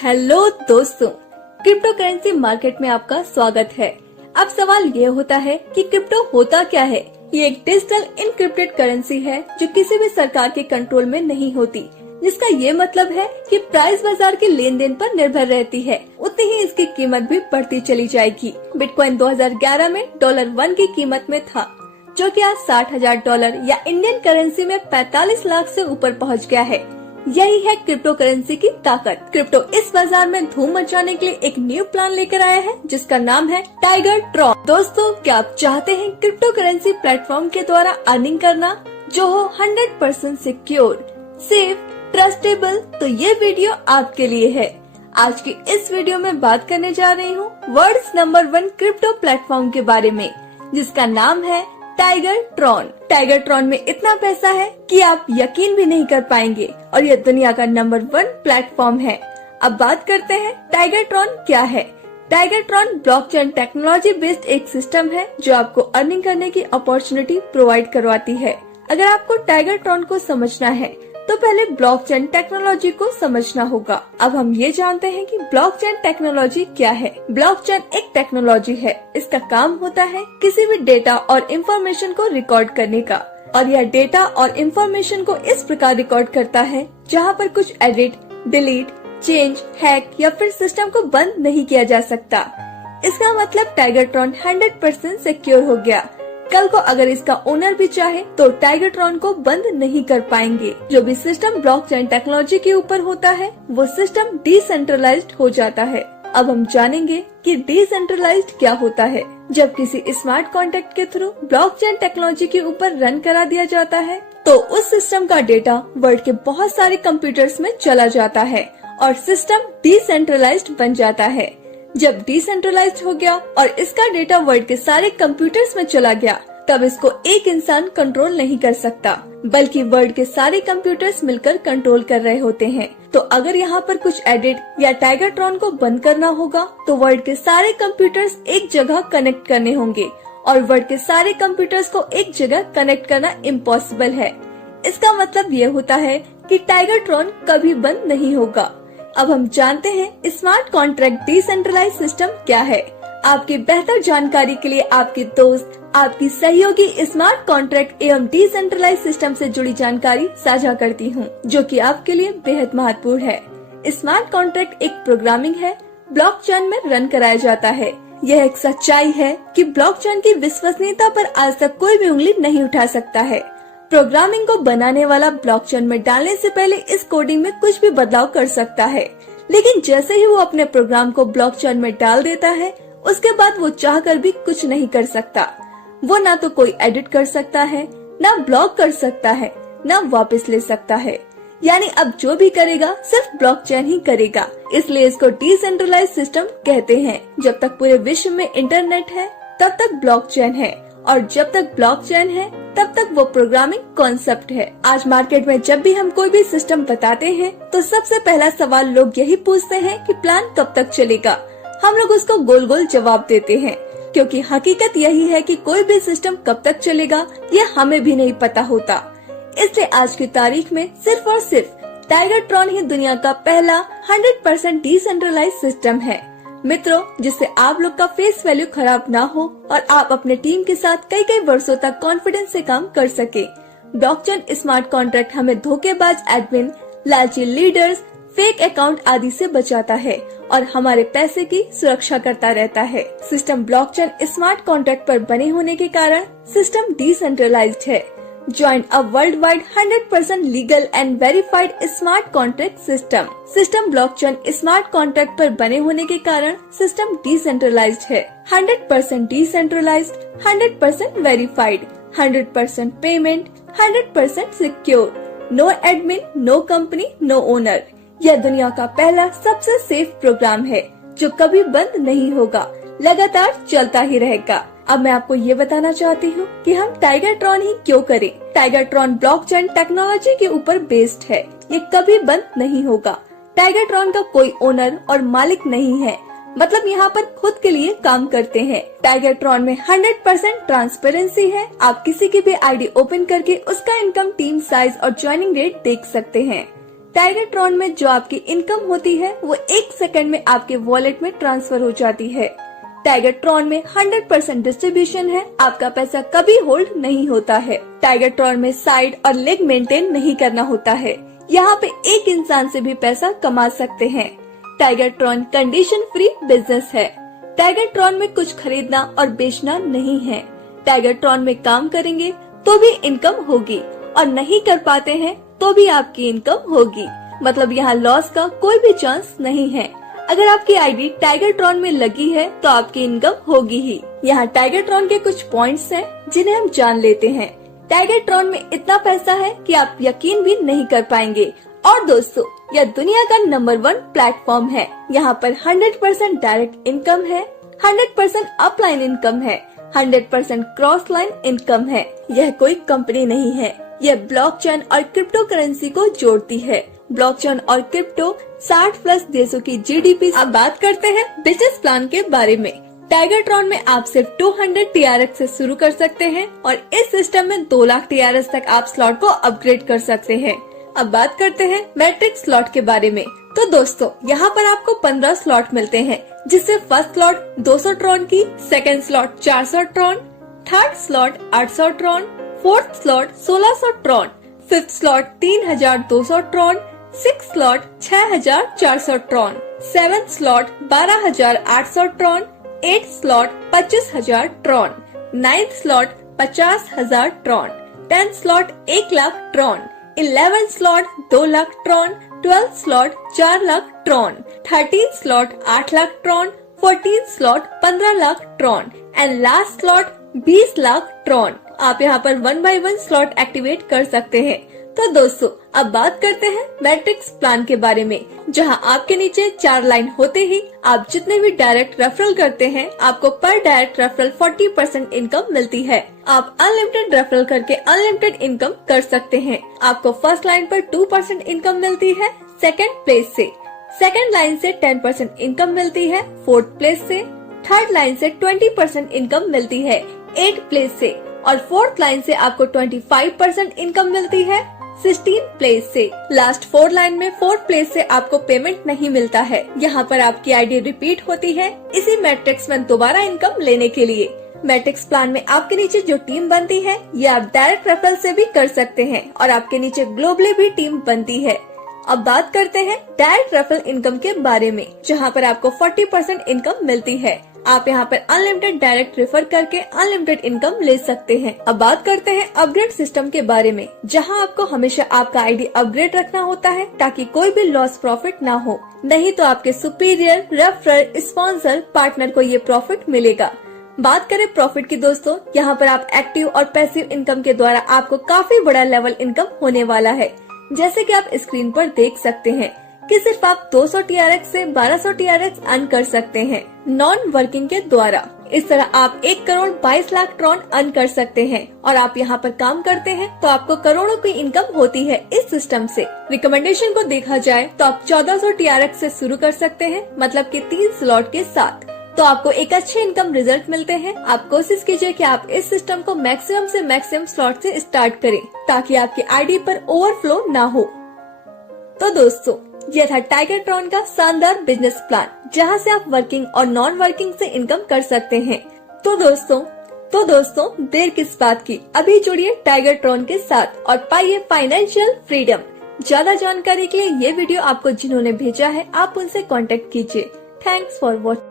Hello दोस्तों, crypto currency market में आपका स्वागत है। अब सवाल ये होता है कि क्रिप्टो होता क्या है। ये एक डिजिटल इनक्रिप्टेड करेंसी है जो किसी भी सरकार के कंट्रोल में नहीं होती, जिसका ये मतलब है कि प्राइस बाजार के लेन देन पर निर्भर रहती है। उतनी ही इसकी कीमत भी बढ़ती चली जाएगी। बिटकॉइन 2011 में $1 की कीमत में था, जो कि आज $60,000 या इंडियन करेंसी में 45 लाख से ऊपर पहुंच गया है। यही है क्रिप्टो करेंसी की ताकत। क्रिप्टो इस बाजार में धूम मचाने के लिए एक न्यू प्लान लेकर आया है, जिसका नाम है टाइगर ट्रॉन। दोस्तों, क्या आप चाहते हैं क्रिप्टो करेंसी प्लेटफॉर्म के द्वारा अर्निंग करना जो हो 100% सिक्योर, सेफ, ट्रस्टेबल? तो ये वीडियो आपके लिए है। आज की इस वीडियो में बात करने जा रही हूँ वर्ल्ड्स नंबर 1 क्रिप्टो प्लेटफॉर्म के बारे में, जिसका नाम है टाइगर ट्रॉन। टाइगर ट्रॉन में इतना पैसा है कि आप यकीन भी नहीं कर पाएंगे और यह दुनिया का नंबर 1 प्लेटफॉर्म है। अब बात करते हैं टाइगर ट्रॉन क्या है। Tiger Tron blockchain technology based एक सिस्टम है जो आपको अर्निंग करने की अपॉर्चुनिटी प्रोवाइड करवाती है। अगर आपको टाइगर ट्रॉन को समझना है तो पहले ब्लॉकचेन टेक्नोलॉजी को समझना होगा। अब हम ये जानते हैं कि ब्लॉकचेन टेक्नोलॉजी क्या है। ब्लॉकचेन एक टेक्नोलॉजी है। इसका काम होता है किसी भी डेटा और इंफॉर्मेशन को रिकॉर्ड करने का, और यह डेटा और इंफॉर्मेशन को इस प्रकार रिकॉर्ड करता है जहाँ पर कुछ एडिट, डिलीट, चेंज, हैक या फिर सिस्टम को बंद नहीं किया जा सकता। इसका मतलब टाइगर ट्रॉन 100% सिक्योर हो गया। कल को अगर इसका ओनर भी चाहे तो टाइगर ट्रॉन को बंद नहीं कर पाएंगे। जो भी सिस्टम ब्लॉकचेन टेक्नोलॉजी के ऊपर होता है वो सिस्टम डिसेंट्रलाइज्ड हो जाता है। अब हम जानेंगे कि डिसेंट्रलाइज्ड क्या होता है। जब किसी स्मार्ट कॉन्ट्रैक्ट के थ्रू ब्लॉकचेन टेक्नोलॉजी के ऊपर रन करा दिया जाता है तो उस सिस्टम का डेटा वर्ल्ड के बहुत सारे कंप्यूटर्स में चला जाता है और सिस्टम डिसेंट्रलाइज्ड बन जाता है। जब डिसेंट्रलाइज्ड हो गया और इसका डेटा वर्ल्ड के सारे कंप्यूटर्स में चला गया, तब इसको एक इंसान कंट्रोल नहीं कर सकता, बल्कि वर्ल्ड के सारे कंप्यूटर्स मिलकर कंट्रोल कर रहे होते हैं। तो अगर यहाँ पर कुछ एडिट या टाइगर ट्रॉन को बंद करना होगा तो वर्ल्ड के सारे कंप्यूटर्स एक जगह कनेक्ट करने होंगे, और वर्ल्ड के सारे कंप्यूटर्स को एक जगह कनेक्ट करना इम्पॉसिबल है। इसका मतलब ये होता है कि टाइगर ट्रॉन कभी बंद नहीं होगा। अब हम जानते हैं स्मार्ट कॉन्ट्रैक्ट डिसेंट्रलाइज्ड सिस्टम क्या है। आपकी बेहतर जानकारी के लिए आपके दोस्त, आपकी सहयोगी स्मार्ट कॉन्ट्रैक्ट एवं डिसेंट्रलाइज्ड सिस्टम से जुड़ी जानकारी साझा करती हूँ, जो कि आपके लिए बेहद महत्वपूर्ण है। स्मार्ट कॉन्ट्रैक्ट एक प्रोग्रामिंग है, ब्लॉकचेन में रन कराया जाता है। यह एक सच्चाई है कि ब्लॉकचेन की विश्वसनीयता पर आज तक कोई भी उंगली नहीं उठा सकता है। प्रोग्रामिंग को बनाने वाला ब्लॉकचेन में डालने से पहले इस कोडिंग में कुछ भी बदलाव कर सकता है, लेकिन जैसे ही वो अपने प्रोग्राम को ब्लॉकचेन में डाल देता है, उसके बाद वो चाहकर भी कुछ नहीं कर सकता। वो ना तो कोई एडिट कर सकता है, ना ब्लॉक कर सकता है, ना वापस ले सकता है। यानी अब जो भी करेगा सिर्फ ब्लॉकचेन ही करेगा। इसलिए इसको डिसेंट्रलाइज्ड सिस्टम कहते हैं। जब तक पूरे विश्व में इंटरनेट है तब तक ब्लॉकचेन है, और जब तक ब्लॉकचेन है तब तक वो प्रोग्रामिंग कॉन्सेप्ट है। आज मार्केट में जब भी हम कोई भी सिस्टम बताते हैं तो सबसे पहला सवाल लोग यही पूछते हैं कि प्लान कब तक चलेगा। हम लोग उसको गोल गोल जवाब देते हैं, क्योंकि हकीकत यही है कि कोई भी सिस्टम कब तक चलेगा ये हमें भी नहीं पता होता। इसलिए आज की तारीख में सिर्फ और सिर्फ टाइगर ट्रॉन ही दुनिया का पहला 100% डिसेंट्रलाइज्ड सिस्टम है। मित्रों, जिससे आप लोग का फेस वैल्यू खराब ना हो और आप अपने टीम के साथ कई कई वर्षों तक कॉन्फिडेंस से काम कर सके। ब्लॉकचेन स्मार्ट कॉन्ट्रैक्ट हमें धोखेबाज एडमिन, लालची लीडर्स, फेक अकाउंट आदि से बचाता है और हमारे पैसे की सुरक्षा करता रहता है। सिस्टम ब्लॉकचेन स्मार्ट कॉन्ट्रैक्ट पर बने होने के कारण सिस्टम डिसेंट्रलाइज्ड है। Join a worldwide 100% legal and verified smart contract system. System blockchain smart contract पर बने होने के कारण सिस्टम डिसेंट्रलाइज्ड है। 100% decentralised, 100% verified, 100% payment, 100% secure, no admin, no company, no owner. यह दुनिया का पहला सबसे सेफ प्रोग्राम है जो कभी बंद नहीं होगा, लगातार चलता ही रहेगा। अब मैं आपको ये बताना चाहती हूँ कि हम टाइगर ट्रॉन ही क्यों करें। टाइगर ट्रॉन ब्लॉकचेन टेक्नोलॉजी के ऊपर बेस्ड है। ये कभी बंद नहीं होगा। टाइगर ट्रॉन का कोई ओनर और मालिक नहीं है, मतलब यहाँ पर खुद के लिए काम करते हैं। टाइगर ट्रॉन में 100% ट्रांसपेरेंसी है। आप किसी की भी आईडी ओपन करके उसका इनकम, टीम साइज और ज्वाइनिंग रेट देख सकते हैं। टाइगरट्रॉन में जो आपकी इनकम होती है वो 1 सेकंड में आपके वॉलेट में ट्रांसफर हो जाती है। टाइगरट्रॉन में 100% डिस्ट्रीब्यूशन है, आपका पैसा कभी होल्ड नहीं होता है। टाइगरट्रॉन में साइड और लेग मेंटेन नहीं करना होता है। यहाँ पे एक इंसान से भी पैसा कमा सकते हैं। टाइगरट्रॉन कंडीशन फ्री बिजनेस है। टाइगरट्रॉन में कुछ खरीदना और बेचना नहीं है। टाइगरट्रॉन में काम करेंगे तो भी इनकम होगी और नहीं कर पाते हैं तो भी आपकी इनकम होगी। मतलब यहाँ लॉस का कोई भी चांस नहीं है। अगर आपकी आईडी टाइगरट्रॉन में लगी है तो आपकी इनकम होगी ही। यहाँ टाइगरट्रॉन के कुछ पॉइंट्स हैं जिन्हें हम जान लेते हैं। टाइगरट्रॉन में इतना पैसा है कि आप यकीन भी नहीं कर पाएंगे। और दोस्तों, यह दुनिया का नंबर 1 प्लेटफॉर्म है। यहाँ पर 100% डायरेक्ट इनकम है, 100% अपलाइन इनकम है, 100% क्रॉस लाइन इनकम है। यह कोई कंपनी नहीं है, यह ब्लॉकचेन और क्रिप्टो करेंसी को जोड़ती है। ब्लॉकचेन और क्रिप्टो 60+ देशों की जीडीपी। अब बात करते हैं बिजनेस प्लान के बारे में। टाइगरट्रॉन में आप सिर्फ 200 TRX से शुरू कर सकते हैं और इस सिस्टम में 2 लाख TRX तक आप स्लॉट को अपग्रेड कर सकते हैं। अब बात करते हैं मैट्रिक्स स्लॉट के बारे में। तो दोस्तों, यहाँ पर आपको 15 स्लॉट मिलते हैं, जिससे फर्स्ट स्लॉट 200 ट्रॉन की, second slot 400 Tron, third slot 800 Tron, fourth slot 1600 Tron, fifth slot 3200 Tron, six slot 6400 Tron, seventh slot 12800 Tron, 8 slot 25000 Tron, 9th slot 50000 Tron, 10th slot 1 lakh Tron, 11th slot 2 lakh Tron, 12th slot 4 lakh Tron, 13th slot 8 lakh Tron, 14th slot 15 lakh Tron and last slot 20 lakh Tron. आप यहाँ पर 1 by 1 slot activate कर सकते हैं। तो दोस्तों, अब बात करते हैं मैट्रिक्स प्लान के बारे में, जहां आपके नीचे 4 लाइन होते ही आप जितने भी डायरेक्ट रेफरल करते हैं, आपको पर डायरेक्ट रेफरल 40% इनकम मिलती है। आप अनलिमिटेड रेफरल करके अनलिमिटेड इनकम कर सकते हैं। आपको फर्स्ट लाइन पर 2% इनकम मिलती है सेकंड प्लेस से, सेकंड लाइन से 10% इनकम मिलती है फोर्थ प्लेस से, थर्ड लाइन से 20% इनकम मिलती है 8th प्लेस से और फोर्थ लाइन से आपको 25% इनकम मिलती है 16th प्लेस से। लास्ट 4 लाइन में 4th प्लेस से आपको पेमेंट नहीं मिलता है। यहाँ पर आपकी आईडी रिपीट होती है इसी मैट्रिक्स में दोबारा इनकम लेने के लिए। मैट्रिक्स प्लान में आपके नीचे जो टीम बनती है, ये आप डायरेक्ट रेफरल से भी कर सकते हैं और आपके नीचे ग्लोबली भी टीम बनती है। अब बात करते हैं डायरेक्ट रेफरल इनकम के बारे में, जहाँ पर आपको 40% इनकम मिलती है। आप यहाँ पर अनलिमिटेड डायरेक्ट रेफर करके अनलिमिटेड इनकम ले सकते हैं। अब बात करते हैं अपग्रेड सिस्टम के बारे में, जहाँ आपको हमेशा आपका आईडी अपग्रेड रखना होता है ताकि कोई भी लॉस प्रॉफिट ना हो, नहीं तो आपके सुपीरियर, रेफरर, स्पॉन्सर, पार्टनर को ये प्रॉफिट मिलेगा। बात करें प्रॉफिट की दोस्तों, यहाँ पर आप एक्टिव और पैसिव इनकम के द्वारा आपको काफी बड़ा लेवल इनकम होने वाला है। जैसे कि आप स्क्रीन पर देख सकते हैं कि सिर्फ आप 200 TRX से 1200 TRX अर्न कर सकते हैं नॉन वर्किंग के द्वारा। इस तरह आप 1 करोड़ 22 लाख ट्रॉन अर्न कर सकते हैं और आप यहाँ पर काम करते हैं तो आपको करोड़ों की इनकम होती है इस सिस्टम से। रिकमेंडेशन को देखा जाए तो आप 1400 TRX से शुरू कर सकते हैं, मतलब कि 3 स्लॉट के साथ, तो आपको एक अच्छे इनकम रिजल्ट मिलते हैं। आप कोशिश कीजिए कि आप इस सिस्टम को मैक्सिमम से मैक्सिमम स्लॉट से स्टार्ट करें ताकि आपकी आईडी पर ओवरफ्लो ना हो। तो दोस्तों, यह था टाइगरट्रॉन का शानदार बिजनेस प्लान, जहां से आप वर्किंग और नॉन वर्किंग से इनकम कर सकते हैं। तो दोस्तों देर किस बात की, अभी जुड़िए टाइगरट्रॉन के साथ और पाइए फाइनेंशियल फ्रीडम। ज्यादा जानकारी के लिए ये वीडियो आपको जिन्होंने भेजा है, आप उनसे कांटेक्ट कीजिए। Thanks for watching.